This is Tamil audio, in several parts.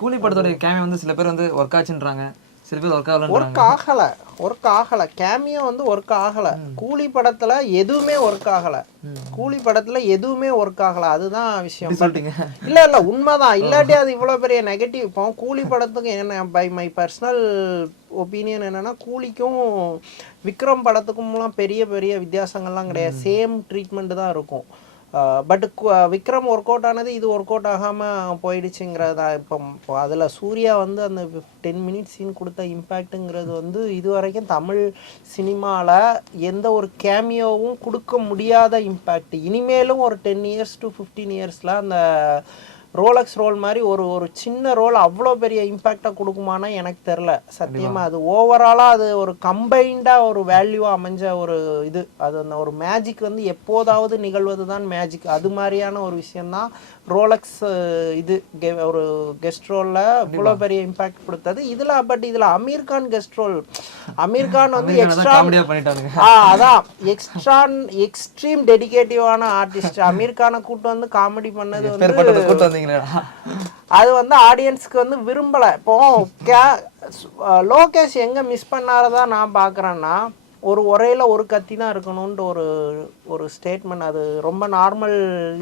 கூலி படத்தோட கேமியோ வந்து சில பேர் வந்து ஒர்க் ஆச்சுன்றாங்க, சில பேர் ஒர்க் ஆகலன்றாங்க. ஒர்க் ஆகலை கேமியோ வந்து ஒர்க் ஆகலை. கூலி படத்தில் எதுவுமே ஒர்க் ஆகலை. அதுதான் விஷயம். இல்லை உண்மைதான். இல்லாட்டி அது இவ்வளோ பெரிய நெகட்டிவ். இப்போ கூலி படத்துக்கு என்ன, பை மை பர்சனல் ஒப்பீனியன் என்னென்னா, கூலிக்கும் விக்ரம் படத்துக்கும்லாம் பெரிய பெரிய வித்தியாசங்கள்லாம் கிடையாது. சேம் ட்ரீட்மெண்ட்டு தான் இருக்கும். பட் விக்ரம் ஒர்க் அவுட் ஆனது, இது ஒர்க் அவுட் ஆகாமல் போயிடுச்சுங்கிறதா. இப்போ அதில் சூர்யா வந்து அந்த 10 மினிட்ஸ் சீன் கொடுத்த இம்பேக்ட்டுங்கிறது வந்து இது வரைக்கும் தமிழ் சினிமாவில் எந்த ஒரு கேமியோவும் கொடுக்க முடியாத இம்பேக்ட். இனிமேலும் ஒரு 10 இயர்ஸ் to 15 இயர்ஸில் அந்த ரோலக்ஸ் ரோல் மாதிரி ஒரு சின்ன ரோல் அவ்வளோ பெரிய இம்பேக்டாக கொடுக்குமானா எனக்கு தெரில சத்தியமாக. அது ஓவராலாக அது ஒரு கம்பைண்டாக ஒரு வேல்யூவாக அமைஞ்ச ஒரு இது. அது அந்த ஒரு மேஜிக் வந்து எப்போதாவது நிகழ்வது தான் மேஜிக். அது மாதிரியான ஒரு விஷயந்தான் ரோலக்ஸ் இது ஒரு கெஸ்ட் ரோலில் இவ்வளோ பெரிய இம்பேக்ட் கொடுத்தது இதில். பட் இதில் அமீர் கான் கெஸ்ட் ரோல், அமீர் கான் வந்து எக்ஸ்ட்ரீம் டெடிகேட்டிவான ஆர்டிஸ்ட். அமீர் கானை கூட்டு வந்து காமெடி பண்ணது வந்து அது வந்து ஆடியன்ஸ்க்கு வந்து விரும்பலை. இப்போ லோகேஷ் எங்கே மிஸ் பண்ணாரதான் நான் பார்க்குறேன்னா, ஒரு உரையில் ஒரு கத்தி தான் இருக்கணும்ன்ட்டு ஒரு ஸ்டேட்மெண்ட். அது ரொம்ப நார்மல்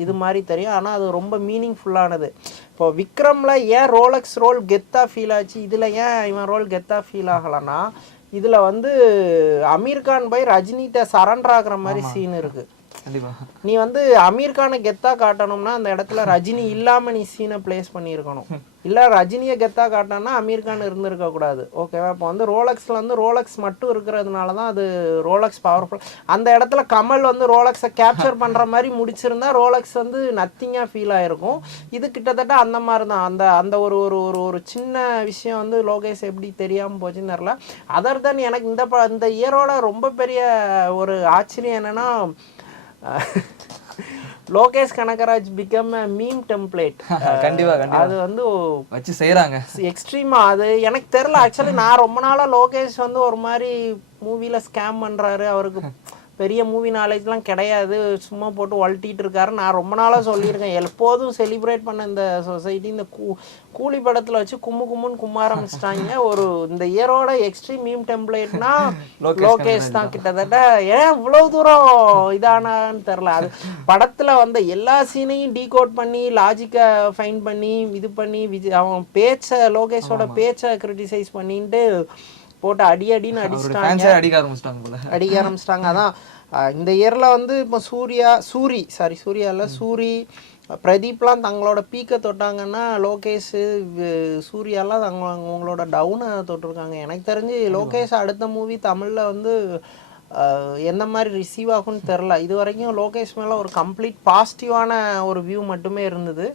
இது மாதிரி தெரியும், ஆனால் அது ரொம்ப மீனிங்ஃபுல்லானது. இப்போ விக்ரமில் ஏன் ரோலக்ஸ் ரோல் கெத்தாக ஃபீல் ஆச்சு, இதில் ஏன் இவன் ரோல் கெத்தாக ஃபீல் ஆகலைன்னா, இதில் வந்து அமீர் கான் போய் ரஜினிகிட்ட சரண்டர் ஆகுற மாதிரி சீன் இருக்குது. நீ வந்து அமீர் கானை கெத்தா காட்டணும்னா அந்த இடத்துல ரஜினி இல்லாம நீ சீனை பிளேஸ் பண்ணியிருக்கணும். இல்லை ரஜினியை கெத்தா காட்டணும்னா அமீர் கான் இருந்திருக்க கூடாது. ஓகேவா? இப்போ வந்து ரோலக்ஸில் வந்து ரோலக்ஸ் மட்டும் இருக்கிறதுனால தான் அது ரோலக்ஸ் பவர்ஃபுல். அந்த இடத்துல கமல் வந்து ரோலக்ஸை கேப்சர் பண்ணுற மாதிரி முடிச்சிருந்தா ரோலக்ஸ் வந்து நத்திங்காக ஃபீல் ஆகிருக்கும். இது கிட்டத்தட்ட அந்த மாதிரி தான். அந்த ஒரு ஒரு ஒரு ஒரு சின்ன விஷயம் வந்து லோகேஷ் எப்படி தெரியாமல் போச்சுன்னு தெரில. அதர் தென் எனக்கு இந்த இயரோட ரொம்ப பெரிய ஒரு ஆச்சரியம் என்னென்னா, Lokesh Kanagaraj become meme template. கண்டிப்பா அது வந்து வச்சு செய்யறாங்க எக்ஸ்ட்ரீமா. அது எனக்கு தெரியல. ஆக்சுவலி நான் ரொம்ப நாளா லோகேஷ் வந்து ஒரு மாதிரி மூவில ஸ்கேம் பண்றாரு, அவருக்கு பெரிய மூவி நாலேஜ்லாம் கிடையாது, சும்மா போட்டு வளட்டிட்டு இருக்காரு. நான் ரொம்ப நாளாக சொல்லியிருக்கேன், எப்போதும் செலிப்ரேட் பண்ண இந்த சொசைட்டி இந்த கூலி படத்தில் வச்சு கும்முன்னு கும்ம ஆரம்பிச்சிட்டாங்க. ஒரு இந்த இயரோட எக்ஸ்ட்ரீம் மீம் டெம்ப்ளேட்னா லோகேஷ் தான். கிட்டத்தட்ட ஏன் இவ்வளோ தூரம் இதானான்னு தெரில. அது படத்தில் வந்த எல்லா சீனையும் டீகோட் பண்ணி லாஜிக்கை ஃபைன் பண்ணி இது பண்ணி அவன் பேச்சை, லோகேஷோட பேச்சை கிரிட்டிசைஸ் பண்ணிட்டு போட்டு அடின்னு அடிச்சிட்டாங்க, அடிக்க ஆரம்பிச்சிட்டாங்க. அதான் இந்த இயரில் வந்து இப்போ சூரி பிரதீப்லாம் தங்களோட பீக்கை தொட்டாங்கன்னா, லோகேஷ் சூர்யாலாம் அவங்களோட டவுனை தொட்டிருக்காங்க. எனக்கு தெரிஞ்சு லோகேஷ் அடுத்த மூவி தமிழில் வந்து எந்த மாதிரி ரிசீவ் ஆகும்னு தெரில. இது வரைக்கும் லோகேஷ் மேலே ஒரு கம்ப்ளீட் பாசிட்டிவான ஒரு வியூ மட்டுமே இருந்தது.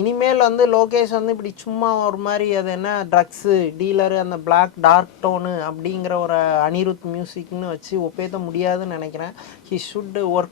இனிமேல் வந்து லோகேஷ் வந்து இப்படி சும்மா ஒரு மாதிரி அது என்ன ட்ரக்ஸு டீலரு, அந்த பிளாக் டார்க் டோனு அப்படிங்கிற ஒரு அனிருத் மியூசிக்னு வச்சு ஒப்பேற்ற முடியாதுன்னு நினைக்கிறேன். He should work